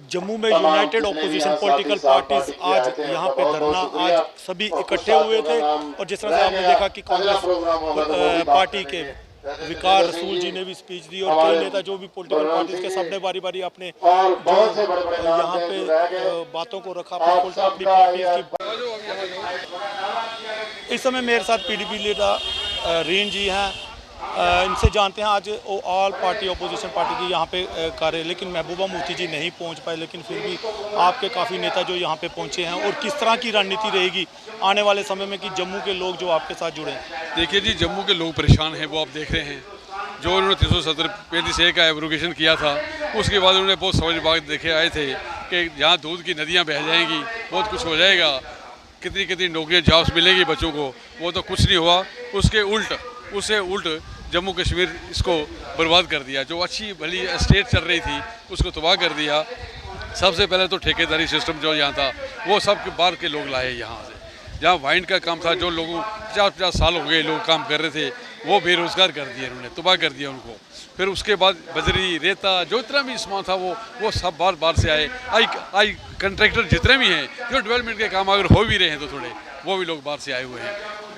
जम्मू में United opposition political parties आज यहाँ पे धरना आज सभी इकट्ठे हुए थे। और जिस तरह से आपने देखा कि कांग्रेस पार्टी के विकार रसूल जी ने भी स्पीच दी और कई नेता जो भी पॉलिटिकल पार्टीज के सबने बारी बारी अपने जो यहाँ पे बातों को रखा अपनी पार्टी की। इस समय मेरे साथ पीडीपी लीडर रीन जी हैं, इनसे जानते हैं आज ऑल पार्टी अपोजिशन पार्टी की यहाँ पे कार्य, लेकिन महबूबा मुफ्ती जी नहीं पहुँच पाए, लेकिन फिर भी आपके काफ़ी नेता जो यहाँ पे पहुँचे हैं और किस तरह की रणनीति रहेगी आने वाले समय में कि जम्मू के लोग जो आपके साथ जुड़े हैं। देखिए जी, जम्मू के लोग परेशान हैं, वो आप देख रहे हैं। जो उन्होंने 370-35 का एब्रोगेशन किया था, उसके बाद उन्होंने बहुत समझ बात देखे आए थे कि यहाँ दूध की नदियाँ बह जाएंगी, बहुत कुछ हो जाएगा, कितनी कितनी नौकरियाँ जॉब्स मिलेगी बच्चों को, वो तो कुछ नहीं हुआ। उससे उल्ट जम्मू कश्मीर इसको बर्बाद कर दिया। जो अच्छी भली स्टेट चल रही थी उसको तबाह कर दिया। सबसे पहले तो ठेकेदारी सिस्टम जो यहाँ था वो सब के बाहर के लोग लाए यहाँ से। जहाँ वाइन का काम था, जो लोगों 50-50 साल हो गए लोग काम कर रहे थे, वो बेरोज़गार कर दिए उन्होंने, तबाह कर दिया उनको। फिर उसके बाद बजरी, रेता, जो इतना भी सामान था वो सब बार से आए। आई कंट्रैक्टर जितने भी हैं, जो डेवलपमेंट के काम अगर हो भी रहे हैं तो थोड़े वो भी लोग बाहर से आए हुए हैं।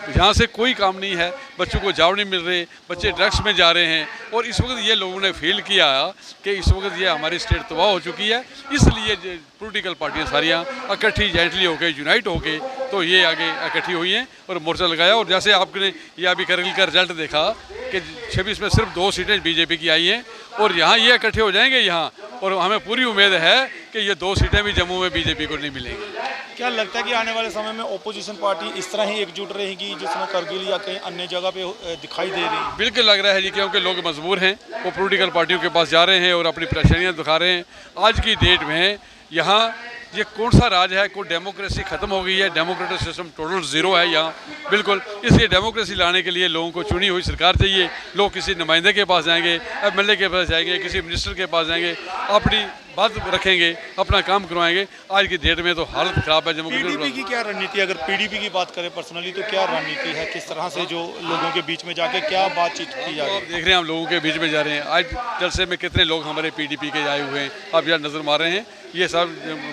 यहाँ से कोई काम नहीं है, बच्चों को जॉब नहीं मिल रहे, बच्चे ड्रग्स में जा रहे हैं। और इस वक्त ये लोगों ने फील किया कि इस वक्त ये हमारी स्टेट तबाह हो चुकी है, इसलिए पॉलिटिकल पार्टियाँ सारियाँ इकट्ठी जॉइंटली होकर यूनाइट होके तो ये आगे इकट्ठी हुई हैं और मोर्चा लगाया। और जैसे आपने ये अभी करगिल का रिजल्ट देखा कि 26 में सिर्फ 2 सीटें बीजेपी की आई हैं और यहाँ ये इकट्ठे हो जाएंगे यहाँ। और हमें पूरी उम्मीद है कि ये 2 सीटें भी जम्मू में बीजेपी को नहीं मिलेंगी। क्या लगता है कि आने वाले समय में ओपोजिशन पार्टी इस तरह ही एकजुट रहेगी जिसमें करगिल या कहीं अन्य जगह पे दिखाई दे रही है? बिल्कुल लग रहा है जी, क्योंकि लोग मजबूर हैं, वो पॉलिटिकल पार्टियों के पास जा रहे हैं और अपनी परेशानियां दिखा रहे हैं। आज की डेट में यहाँ ये कौन सा राज है, कोई डेमोक्रेसी खत्म हो गई है, डेमोक्रेटिक सिस्टम टोटल ज़ीरो है यहाँ बिल्कुल। इसलिए डेमोक्रेसी लाने के लिए लोगों को चुनी हुई सरकार चाहिए। लोग किसी नुमाइंदे के पास जाएंगे, एमएलए के पास जाएंगे, किसी मिनिस्टर के पास जाएंगे, अपनी बात रखेंगे, अपना काम करवाएंगे। आज की डेट में तो हालत ख़राब है जम्मू कश्मीर। पीडीपी की क्या रणनीति, अगर पीडीपी की बात करें पर्सनली तो क्या रणनीति है, किस तरह से जो लोगों के बीच में जाके क्या बातचीत की जा रही है? आप देख रहे हैं हम लोगों के बीच में जा रहे हैं। आज जलसे में कितने लोग हमारे पीडीपी के आए हुए हैं, आप यहाँ नज़र मार रहे हैं। ये सब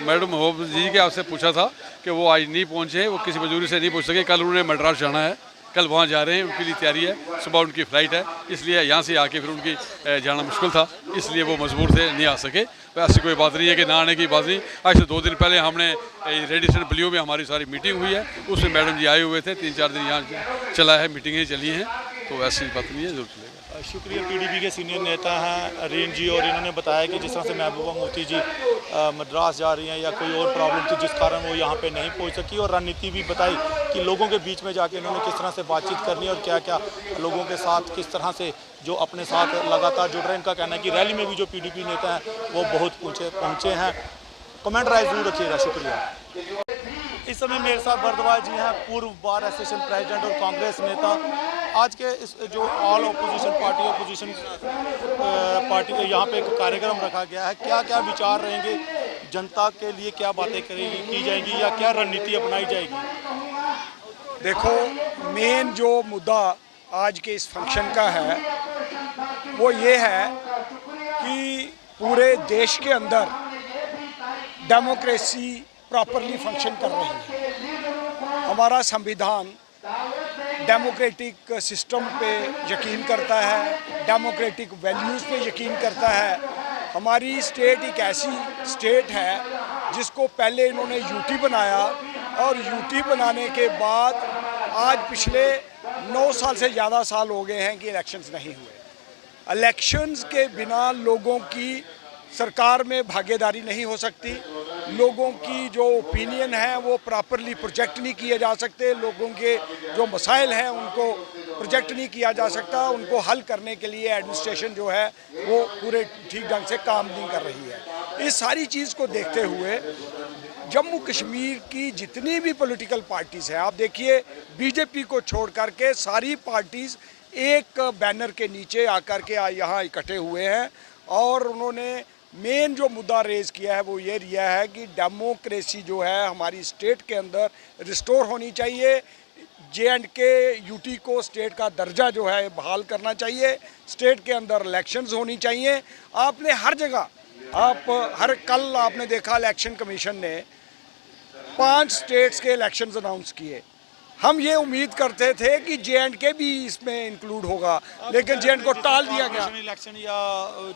मैडम महबूबा जी के आपसे पूछा था कि वो आज नहीं पहुँचे, वो किसी मजबूरी से नहीं पहुँच सके। कल उन्होंने मद्रास जाना है, कल वहाँ जा रहे हैं, उनके लिए तैयारी है, सुबह उनकी फ़्लाइट है, इसलिए यहाँ से आके फिर उनकी जाना मुश्किल था, इसलिए वो मजबूर थे, नहीं आ सके। ऐसी कोई बात नहीं है कि ना आने की बात नहीं। आज से 2 दिन पहले हमने रेडिसन ब्लू में हमारी सारी मीटिंग हुई है, उसमें मैडम जी आए हुए थे, 3-4 दिन यहाँ चला है, मीटिंगें चली हैं, तो ऐसी बात नहीं है, जरूर चलेगा। शुक्रिया। पीडीपी के सीनियर नेता हैं रीन जी, और इन्होंने बताया कि जिस तरह से महबूबा मुफ्ती जी मद्रास जा रही हैं या कोई और प्रॉब्लम थी जिस कारण वो यहाँ पे नहीं पहुँच सकी, और रणनीति भी बताई कि लोगों के बीच में जाके इन्होंने किस तरह से बातचीत करनी है और क्या क्या लोगों के साथ किस तरह से जो अपने साथ लगातार जुड़ रहे हैं। इनका कहना है कि रैली में भी जो पीडीपी नेता हैं वो बहुत पहुँचे हैं। कमेंट राय जरूर रखिएगा। शुक्रिया। इस समय मेरे साथ भरद्वाज जी हैं, पूर्व बार एसोसिएशन प्रेसिडेंट और कांग्रेस नेता। आज के इस जो ऑल अपोजिशन पार्टी के यहाँ पे एक कार्यक्रम रखा गया है, क्या क्या विचार रहेंगे, जनता के लिए क्या बातें की जाएंगी या क्या रणनीति अपनाई जाएगी? देखो, मेन जो मुद्दा आज के इस फंक्शन का है वो ये है कि पूरे देश के अंदर डेमोक्रेसी प्रॉपरली फंक्शन कर रही है। हमारा संविधान डेमोक्रेटिक सिस्टम पे यकीन करता है, डेमोक्रेटिक वैल्यूज़ पे यकीन करता है। हमारी स्टेट एक ऐसी स्टेट है जिसको पहले इन्होंने यूटी बनाया और यूटी बनाने के बाद आज पिछले 9 साल से ज़्यादा साल हो गए हैं कि इलेक्शंस नहीं हुए। इलेक्शंस के बिना लोगों की सरकार में भागीदारी नहीं हो सकती, लोगों की जो ओपिनियन है वो प्रॉपरली प्रोजेक्ट नहीं किए जा सकते, लोगों के जो मसाइल हैं उनको प्रोजेक्ट नहीं किया जा सकता, उनको हल करने के लिए एडमिनिस्ट्रेशन जो है वो पूरे ठीक ढंग से काम नहीं कर रही है। इस सारी चीज़ को देखते हुए जम्मू कश्मीर की जितनी भी पॉलिटिकल पार्टीज़ हैं, आप देखिए बीजेपी को छोड़ करके सारी पार्टीज़ एक बैनर के नीचे आकर के यहाँ इकट्ठे हुए हैं और उन्होंने मेन जो मुद्दा रेज़ किया है वो ये रिया है कि डेमोक्रेसी जो है हमारी स्टेट के अंदर रिस्टोर होनी चाहिए। J&K यूटी को स्टेट का दर्जा जो है बहाल करना चाहिए, स्टेट के अंदर इलेक्शंस होनी चाहिए। आपने हर जगह आप हर कल आपने देखा इलेक्शन कमीशन ने 5 स्टेट्स के इलेक्शंस अनाउंस किए। हम ये उम्मीद करते थे कि J&K भी इसमें इंक्लूड होगा, लेकिन J&K को टाल दिया गया। इलेक्शन या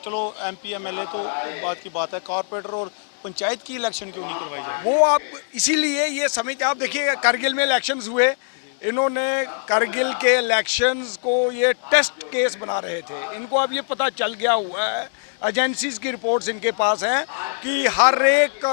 चलो MP MLA तो बात की बात है, कॉर्पोरेटर और पंचायत की इलेक्शन क्यों नहीं करवाई जाए? वो आप इसीलिए ये समझते, आप देखिए कारगिल में इलेक्शंस हुए, इन्होंने कारगिल के इलेक्शंस को ये टेस्ट केस बना रहे थे। इनको अब ये पता चल गया हुआ है, एजेंसीज की रिपोर्ट्स इनके पास हैं कि हर एक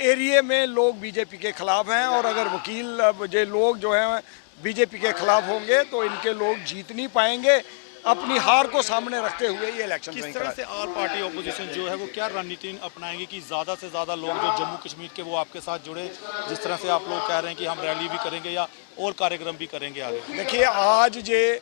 एरिया में लोग बीजेपी के खिलाफ हैं, और अगर वकील जो लोग जो हैं बीजेपी के खिलाफ होंगे तो इनके लोग जीत नहीं पाएंगे। अपनी हार को सामने रखते हुए ये इलेक्शन किस तरह से ऑल पार्टी ऑपोजिशन जो है वो क्या रणनीति अपनाएंगे कि ज़्यादा से ज़्यादा लोग जो जम्मू कश्मीर के वो आपके साथ जुड़े, जिस तरह से आप लोग कह रहे हैं कि हम रैली भी करेंगे या और कार्यक्रम भी करेंगे आगे? देखिए, आज ये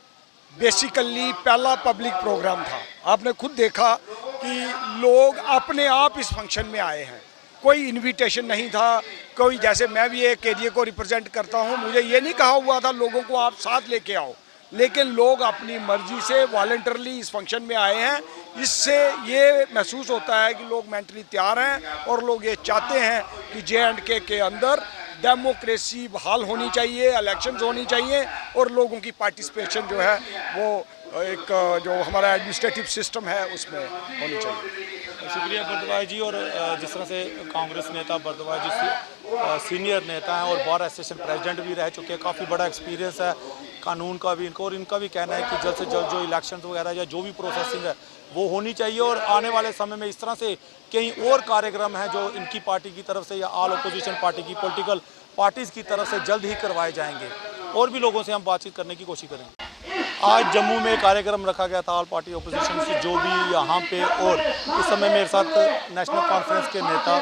बेसिकली पहला पब्लिक प्रोग्राम था। आपने खुद देखा कि लोग अपने आप इस फंक्शन में आए हैं, कोई इनविटेशन नहीं था। कोई, जैसे मैं भी एक एरिया को रिप्रेजेंट करता हूँ, मुझे ये नहीं कहा हुआ था लोगों को आप साथ लेके आओ, लेकिन लोग अपनी मर्जी से वॉलंटरली इस फंक्शन में आए हैं। इससे ये महसूस होता है कि लोग मेंटली तैयार हैं और लोग ये चाहते हैं कि J&K के अंदर डेमोक्रेसी बहाल होनी चाहिए, इलेक्शंस होनी चाहिए और लोगों की पार्टिसिपेशन जो है वो एक जो हमारा एडमिनिस्ट्रेटिव सिस्टम है उसमें होनी चाहिए। शुक्रिया बरदवाई जी। और जिस तरह से कांग्रेस नेता बरदवाई जी सीनियर नेता हैं और बार एसोसिएशन प्रेसिडेंट भी रह चुके हैं, काफ़ी बड़ा एक्सपीरियंस है कानून का भी इनको, और इनका भी कहना है कि जल्द से जल्द जो इलेक्शन वगैरह या जो भी प्रोसेसिंग है वो होनी चाहिए, और आने वाले समय में इस तरह से कई और कार्यक्रम हैं जो इनकी पार्टी की तरफ से या ऑल अपोजिशन पार्टी की पॉलिटिकल पार्टीज़ की तरफ से जल्द ही करवाए जाएंगे। और भी लोगों से हम बातचीत करने की कोशिश करेंगे। आज जम्मू में कार्यक्रम रखा गया था ऑल पार्टी ऑपोजिशन से जो भी यहाँ पे, और इस समय मेरे साथ नेशनल कॉन्फ्रेंस के नेता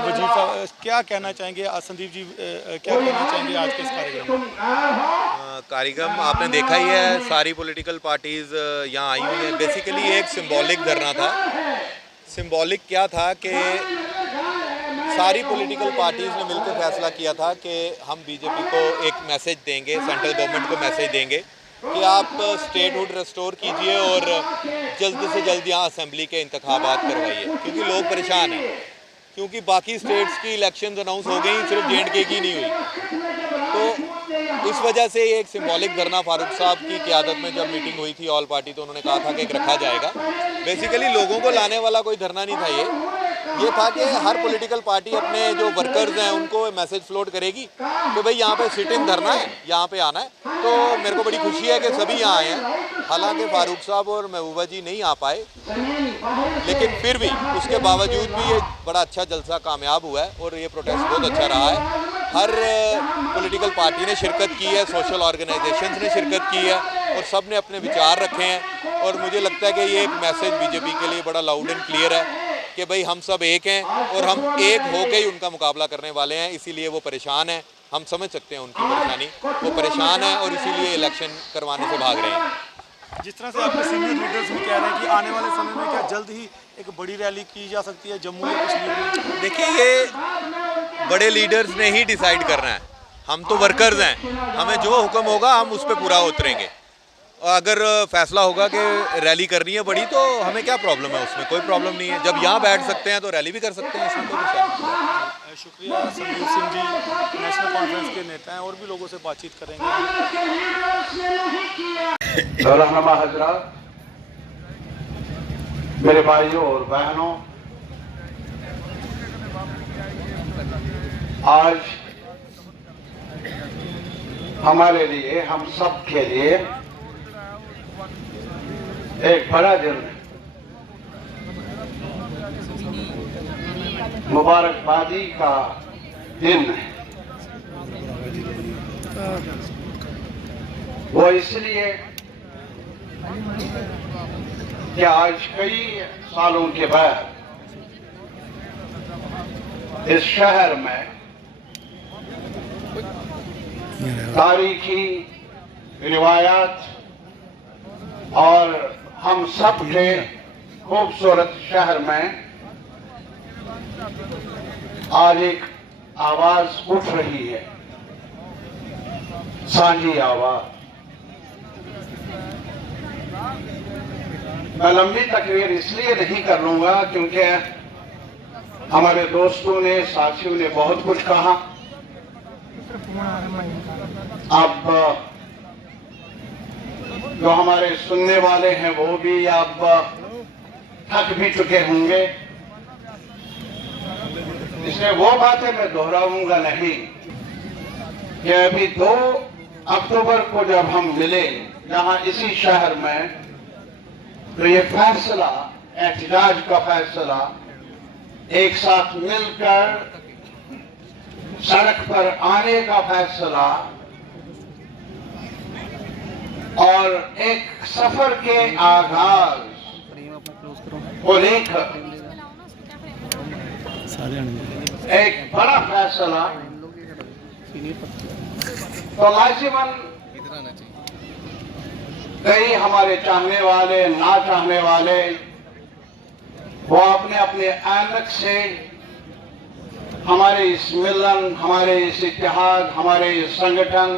वजीर साहब, क्या कहना चाहेंगे? संदीप जी, क्या कहना चाहेंगे आज के इस कार्यक्रम में? कार्यक्रम आपने देखा ही है, सारी पॉलिटिकल पार्टीज़ यहाँ आई हुई हैं। बेसिकली एक सिंबॉलिक धरना था। सिंबॉलिक क्या था कि सारी पॉलिटिकल पार्टीज़ ने मिलकर फैसला किया था कि हम बीजेपी को एक मैसेज देंगे, सेंट्रल गवर्नमेंट को मैसेज देंगे कि आप स्टेटहुड रेस्टोर कीजिए और जल्द से जल्द यहाँ असेंबली के इंतखाबात करवाइए, क्योंकि लोग परेशान हैं। क्योंकि बाकी स्टेट्स की इलेक्शंस अनाउंस हो गई, सिर्फ J&K की नहीं हुई। तो इस वजह से ये एक सिंबॉलिक धरना फारूक साहब की क़यादत में जब मीटिंग हुई थी ऑल पार्टी, तो उन्होंने कहा था कि एक रखा जाएगा। बेसिकली लोगों को लाने वाला कोई धरना नहीं था, ये था कि हर पॉलिटिकल पार्टी अपने जो वर्कर्स हैं उनको मैसेज फ्लोट करेगी कि भाई यहाँ पे सिट इन धरना है, यहाँ पे आना है। तो मेरे को बड़ी खुशी है कि सभी यहाँ आए हैं। हालांकि फारूक साहब और महबूबा जी नहीं आ पाए, लेकिन फिर भी उसके बावजूद भी ये बड़ा अच्छा जलसा कामयाब हुआ है और ये प्रोटेस्ट बहुत अच्छा रहा है। हर पॉलिटिकल पार्टी ने शिरकत की है, सोशल ऑर्गेनाइजेशंस ने शिरकत की है और सब ने अपने विचार रखे हैं। और मुझे लगता है कि ये एक मैसेज बीजेपी के लिए बड़ा लाउड एंड क्लियर है कि भाई हम सब एक हैं और हम एक होकर ही उनका मुकाबला करने वाले हैं। इसीलिए वो परेशान हैं, हम समझ सकते हैं उनकी परेशानी, वो परेशान है और इसीलिए इलेक्शन करवाने से भाग रहे हैं। जिस तरह से आपके सीनियर लीडर्स भी कह रहे हैं कि आने वाले समय में क्या जल्द ही एक बड़ी रैली की जा सकती है जम्मू या कश्मीर में? देखिए, ये बड़े लीडर्स ने ही डिसाइड करना है, हम तो वर्कर्स हैं, हमें जो हुक्म होगा हम उस पर पूरा उतरेंगे। अगर फैसला होगा कि रैली करनी है बड़ी, तो हमें क्या प्रॉब्लम है, उसमें कोई प्रॉब्लम नहीं है। जब यहाँ बैठ सकते हैं तो रैली भी कर सकते हैं, इसमें कोई दिक्कत। शुक्रिया संदीप सिंह जी, नेशनल कॉन्फ्रेंस के नेता हैं, और भी लोगों से बातचीत करेंगे। रहनुमा हजरात, मेरे भाइयों और बहनों, आज हमारे लिए, हम सब के लिए एक बड़ा दिन है, मुबारकबादी का दिन है। वो इसलिए कि आज कई सालों के बाद इस शहर में तारीखी रिवायात और हम सब के खूबसूरत शहर में आज एक आवाज उठ रही है, साझी आवाज। मैं लंबी तकरीर इसलिए नहीं कर लूंगा क्योंकि हमारे दोस्तों ने, साथियों ने बहुत कुछ कहा। अब जो हमारे सुनने वाले हैं वो भी अब थक भी चुके होंगे, इसलिए वो बातें मैं दोहराऊंगा नहीं कि अभी 2 अक्टूबर को जब हम मिले यहाँ इसी शहर में, तो ये फैसला, एहतजाज का फैसला, एक साथ मिलकर सड़क पर आने का फैसला और एक सफर के आगाज को लेकर एक बड़ा फैसला, तो लाजिमन कई हमारे चाहने वाले, ना चाहने वाले, वो अपने अपने ऐनक से हमारे इस मिलन, हमारे इस इत्तेहाद, हमारे इस संगठन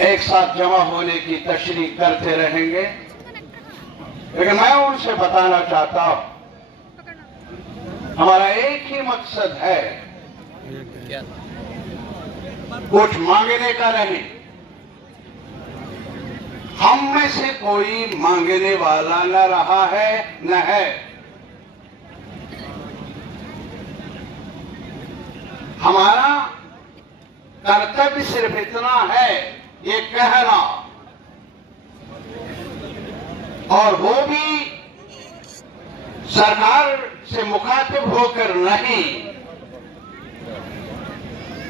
एक साथ जमा होने की तशरीह करते रहेंगे। लेकिन मैं उनसे बताना चाहता हूं, हमारा एक ही मकसद है, कुछ मांगने का नहीं। हम में से कोई मांगने वाला न रहा है न है। हमारा कर्तव्य सिर्फ इतना है, ये कहना, और वो भी सरकार से मुखातिब होकर नहीं।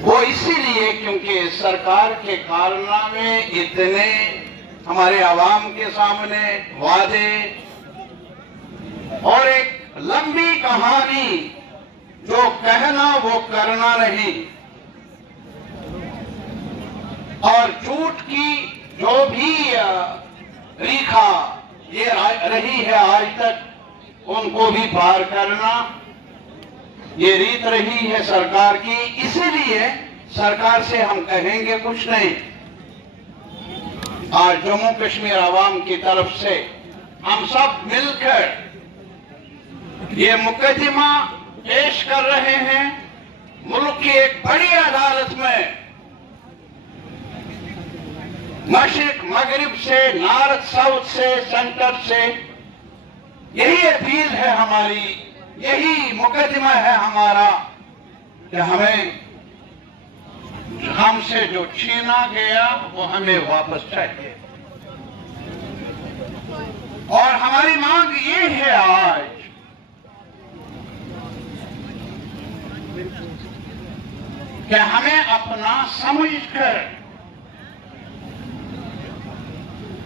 वो इसीलिए क्योंकि सरकार के कारनामे इतने हमारे आवाम के सामने, वादे और एक लंबी कहानी, जो कहना वो करना नहीं, और झूठ की जो भी रेखा ये रही है आज तक, उनको भी पार करना, ये रीत रही है सरकार की। इसीलिए सरकार से हम कहेंगे कुछ नहीं। आज जम्मू कश्मीर आवाम की तरफ से हम सब मिलकर ये मुकदमा पेश कर रहे हैं मुल्क की एक बड़ी अदालत में। मशरिक, मगरिब से, नॉर्थ, साउथ से, सेंटर से यही अपील है हमारी, यही मुकदमा है हमारा कि हमें, हमसे जो छीना गया वो हमें वापस चाहिए। और हमारी मांग ये है आज कि हमें अपना समझकर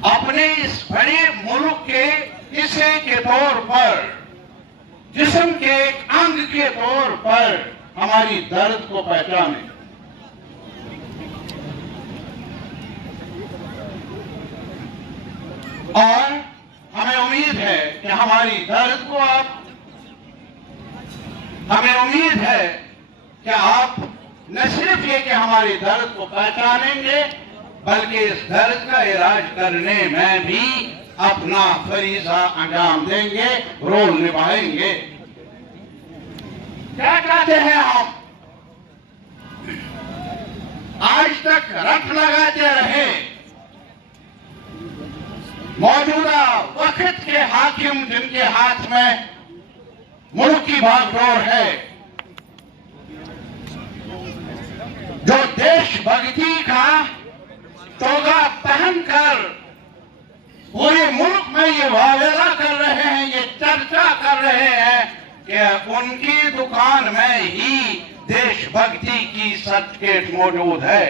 अपने इस बड़े मुल्क के हिस्से के तौर पर, जिस्म के एक अंग के तौर पर हमारी दर्द को पहचाने। और हमें उम्मीद है कि हमारी दर्द को हमें उम्मीद है कि आप न सिर्फ ये कि हमारी दर्द को पहचानेंगे, बल्कि इस दर्द का इलाज करने में भी अपना फरीजा अंजाम देंगे, रोल निभाएंगे। क्या चाहते हैं हम? आज तक रट लगाते रहे मौजूदा वक्त के हाकिम, जिनके हाथ में मुल्क की बागडोर है, जो देशभक्ति का तोगा पहनकर पूरे मुल्क में ये वावेला कर रहे हैं, ये चर्चा कर रहे हैं कि उनकी दुकान में ही देशभक्ति की सर्टिफिकेट मौजूद है।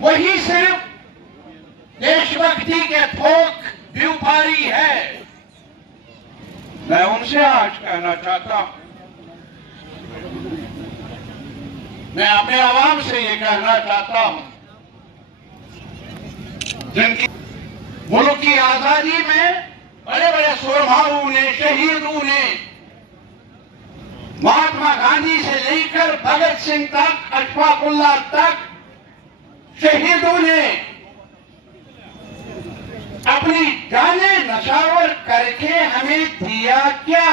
वही सिर्फ देशभक्ति के थोक व्यापारी है। मैं उनसे आज कहना चाहता हूं, मैं अपने आवाम से ये कहना चाहता हूं, जिनकी मुल्क की आजादी में बड़े बड़े सुरमाओं ने, शहीदों ने, महात्मा गांधी से लेकर भगत सिंह तक, अशफाक उल्लाह तक शहीदों ने अपनी जाने नशावर करके हमें दिया क्या,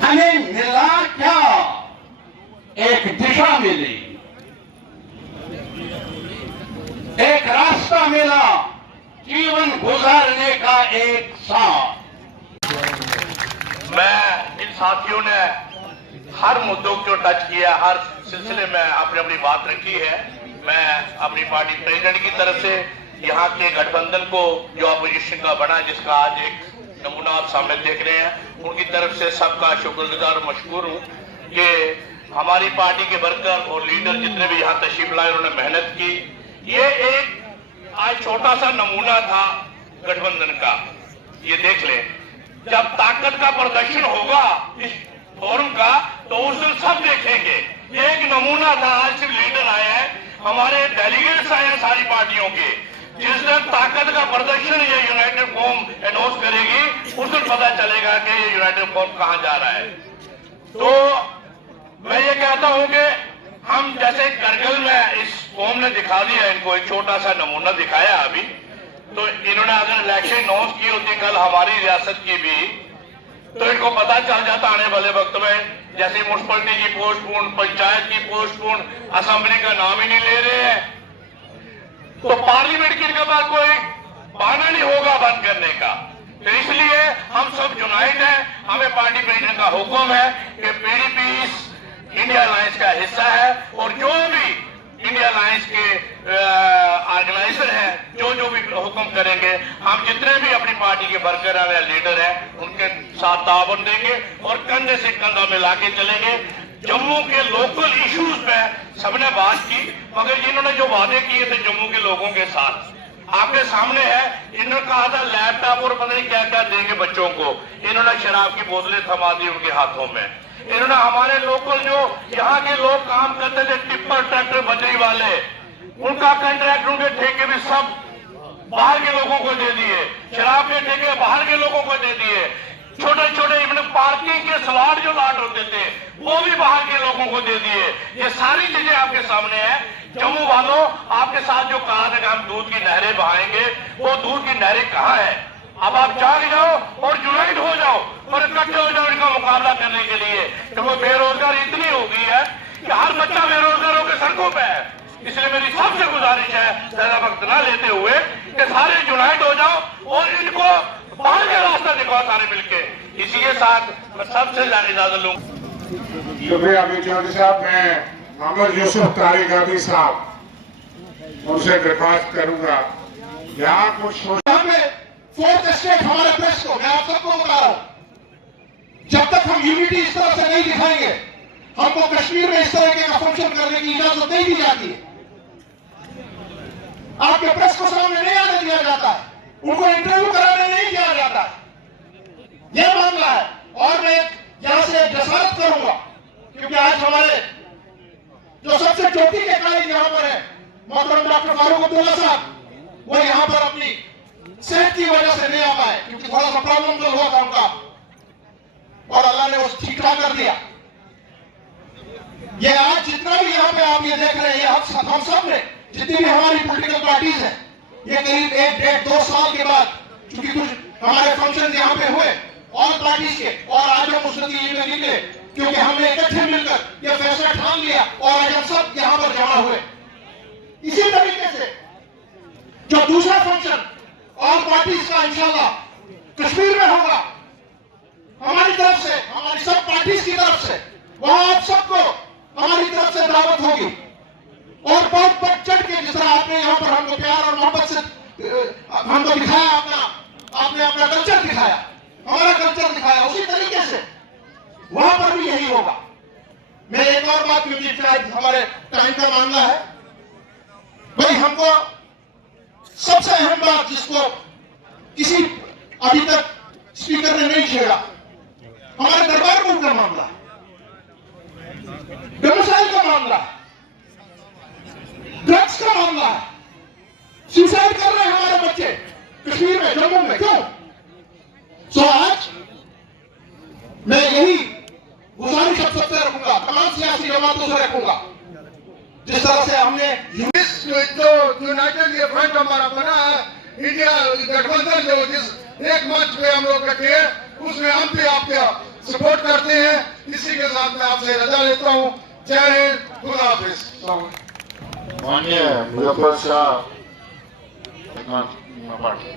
हमें मिला क्या? एक दिशा मिली, एक रास्ता मिला, जीवन गुजारने का एक साथ। मैं इन साथियों ने हर मुद्दों को टच किया, हर सिलसिले में अपनी अपनी बात रखी है। मैं अपनी पार्टी प्रेसिडेंट की तरफ से यहाँ के गठबंधन को जो अपोजिशन का बना, जिसका आज एक नमूना आप सामने देख रहे हैं, उनकी तरफ से सबका शुक्रगुजार और मशकूर हूँ कि हमारी पार्टी के वर्कर और लीडर जितने भी यहाँ तशरीफ लाए उन्होंने मेहनत की। ये एक आज छोटा सा नमूना था गठबंधन का। ये देख लें, जब ताकत का प्रदर्शन होगा इस फोरम का तो उस दिन सब देखेंगे। एक नमूना था, आज सिर्फ लीडर आए हैं, हमारे डेलीगेट्स आए हैं सारी पार्टियों के। जिस दिन ताकत का प्रदर्शन ये यूनाइटेड फॉर्म अनाउंस करेगी, उस दिन पता चलेगा कि ये यूनाइटेड फॉर्म कहां जा रहा है। तो मैं ये कहता हूं कि हम जैसे करगिल में इस फॉर्म ने दिखा दिया, इनको एक छोटा सा नमूना दिखाया अभी, तो इन्होंने अगर इलेक्शन अनाउंस की होती कल हमारी रियासत की भी, तो इनको पता चल जाता आने वाले वक्त में, जैसे म्युनिसिपलिटी की पोस्टपोन, पंचायत की पोस्टपोन, असेंबली का नाम ही नहीं ले रहे हैं, तो पार्लियामेंट की इनके पास कोई बहाना नहीं होगा बंद करने का। तो इसलिए हम सब यूनाइट हैं। हमें पार्टी प्रेसिडेंट का हुक्म है कि पीडीपी इंडिया अलायंस का हिस्सा है, और जो भी इंडिया अलायंस के ऑर्गेनाइजर हैं, जो भी हुक्म करेंगे, हम जितने भी अपनी पार्टी के वर्कर हैं या लीडर हैं, उनके साथ ताबन देंगे और कंधे से कंधा मिला के चलेंगे। जम्मू के लोकल इश्यूज पे सबने बात की, मगर इन्होंने जो वादे किए थे जम्मू के लोगों के साथ आपके सामने है। इन्होंने कहा था लैपटॉप और पता नहीं क्या क्या देंगे बच्चों को, इन्होंने शराब की बोतलें थमा दी उनके हाथों में। इन्होंने हमारे लोकल जो यहाँ के लोग काम करते थे, टिप्पर ट्रैक्टर बजरी वाले, उनका कॉन्ट्रैक्ट, उनके ठेके भी सब बाहर के लोगों को दे दिए। शराब के ठेके बाहर के लोगों को दे दिए। छोटे छोटे इवन पार्किंग के स्लॉट जो लाट होते थे वो भी बाहर के लोगों को दे दिए। ये सारी चीजें आपके सामने है। जम्मू वालों, आपके साथ जो कहा था कि हम दूध की नहरें बहाएंगे, वो दूध की नहरें कहाँ है? अब आप जाग जाओ और यूनाइट हो जाओ और इकट्ठे हो जाओ इनका मुकाबला करने के लिए। क्योंकि बेरोजगारी इतनी हो गई है कि हर बच्चा बेरोजगार होकर सड़कों पे है। इसलिए मेरी सबसे गुजारिश है, ज्यादा वक्त ना लेते हुए, कि सारे यूनाइट हो जाओ और इनको बाहर का रास्ता दिखाओ सारे मिलके। इसी के साथ मैं सबसे इजाजत लूंगा। शुक्रिया अमित चौधरी साहब। मैं मोहम्मद यूसुफ तारिक गाजी साहब उनसे दरख्वास्त करूंगा, यहाँ कुछ फोर्थ स्टेट हमारे प्रेस को, मैं आप सबको बता रहा हूं, जब तक हम यूनिटी इस तरह से नहीं दिखाएंगे, हमको कश्मीर में इस तरह के फंक्शन करने की इजाजत नहीं दी जाती है। आपके प्रेस को सामने नहीं आने दिया जाता है, उनको इंटरव्यू कराने नहीं दिया जाता है। यह मामला है। और मैं यहां से जसारत करूंगा, क्योंकि आज हमारे जो सबसे चौथी के कायद यहां पर है, मोहतरम डॉक्टर फारूक अब्दुल्ला साहब, वो यहां पर अपनी सेहत की वजह से नहीं आ पाए, क्योंकि थोड़ा सा प्रॉब्लम तो हुआ था उनका, और अल्लाह ने उस ठीक ठाक कर दिया। ये आज जितना भी यहाँ पे आप ये देख रहे हैं, हम सब ने, जितनी भी हमारी पॉलिटिकल पार्टीज हैं, ये करीब 1-1.5-2 साल के बाद, क्योंकि कुछ हमारे फंक्शन यहाँ पे हुए और पार्टीज के, और आज हम उस नतीजे में निकले, क्योंकि हमने इकट्ठे मिलकर यह फैसला ठान लिया और आज हम सब यहाँ पर जमा हुए। इसी तरीके से जो दूसरा फंक्शन और पार्टीज का इंशाल्लाह कश्मीर में होगा, हमारी तरफ से, हमारी सब पार्टीज की तरफ से, वहां आप सबको हमारी तरफ से दावत होगी। और बहुत बढ़ चढ़ के, जिस तरह आपने यहाँ पर हमको प्यार और मोहब्बत से हमको दिखाया, आपने अपना कल्चर दिखाया, हमारा कल्चर दिखाया, उसी तरीके से वहां पर भी यही होगा। मैं एक और बात, क्योंकि शायद हमारे टाइम का मामला है, भाई हमको सबसे अहम बात, जिसको किसी अभी तक स्पीकर ने नहीं छेड़ा, हमारे दरबार मूव का मामला, डोमिसाइल का मामला, ड्रग्स का मामला है। सुसाइड कर रहे हैं हमारे बच्चे कश्मीर में, जम्मू में, क्यों? तो आज मैं यही गुजारिश अब सबसे रखूंगा, तमाम सियासी जमातों से रखूंगा, जिस तरह से हमने जो यूनाइटेड ये फ्रंट हमारा बना है, इंडिया गठबंधन जो जिस एक मंच पे हम लोग इकट्ठे हैं उसमें हम भी आपका सपोर्ट करते हैं। इसी के साथ मैं आपसे रजा लेता हूँ। जय हिंद, खुदा हाफिज। माननीय मुजफ्फर शाह पार्टी